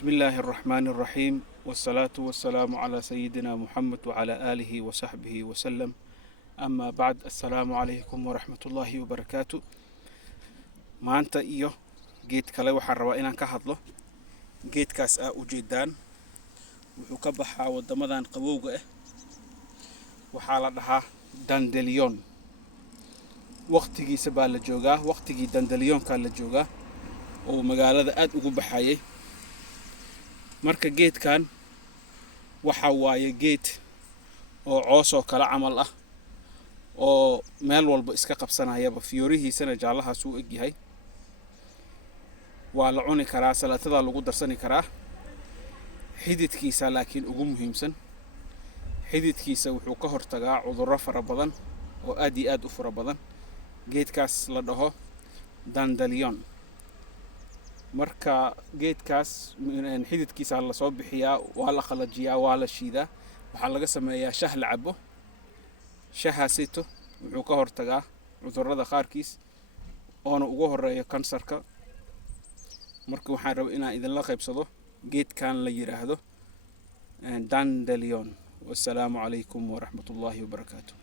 بسم الله الرحمن الرحيم والصلاة والسلام على سيدنا محمد وعلى آله وصحبه وسلم. أما بعد، السلام عليكم ورحمة الله وبركاته. maanta iyo geed kale waxaan rabaa inaan ka hadlo. geedkaas u jeedaan wuxuu ka baxaa wadamadan qabowga ah. waxaa la dhahaa dandelion. waqtigiisa baa la joogaa, waqtigii dandelionka la joogaa oo magaalada aad ugu baxayay. marka geedkan waxa waaye geed oo coos oo kala camal ah oo meel walba iska qabsanayaba. fiyoorihiisana jaalahaas uu eg yahay. waa la cuni karaa, salaatada lagu darsani karaa. xididkiisa laakiin ugu muhiimsan, xididkiisa wuxuu ka hortagaa cudurro fara badan oo aad iyo aad u fara badan. geedkaas la dhaho dandelion. marka geedkaas xididkiisa la soo bixiyaa, waa la qalajiyaa, waa la shiidaa, waxaa laga sameeyaa shah la cabo. shahaasito wuxuu ka hortagaa cudurrada qaarkiis oona ugu horeeyo kansarka. marka waxaan rabaa inaan idinla qaybsado geedkan la yiraahdo dandelion. wassalaamu calaykum waraxmatullaahi wabarakaatuh.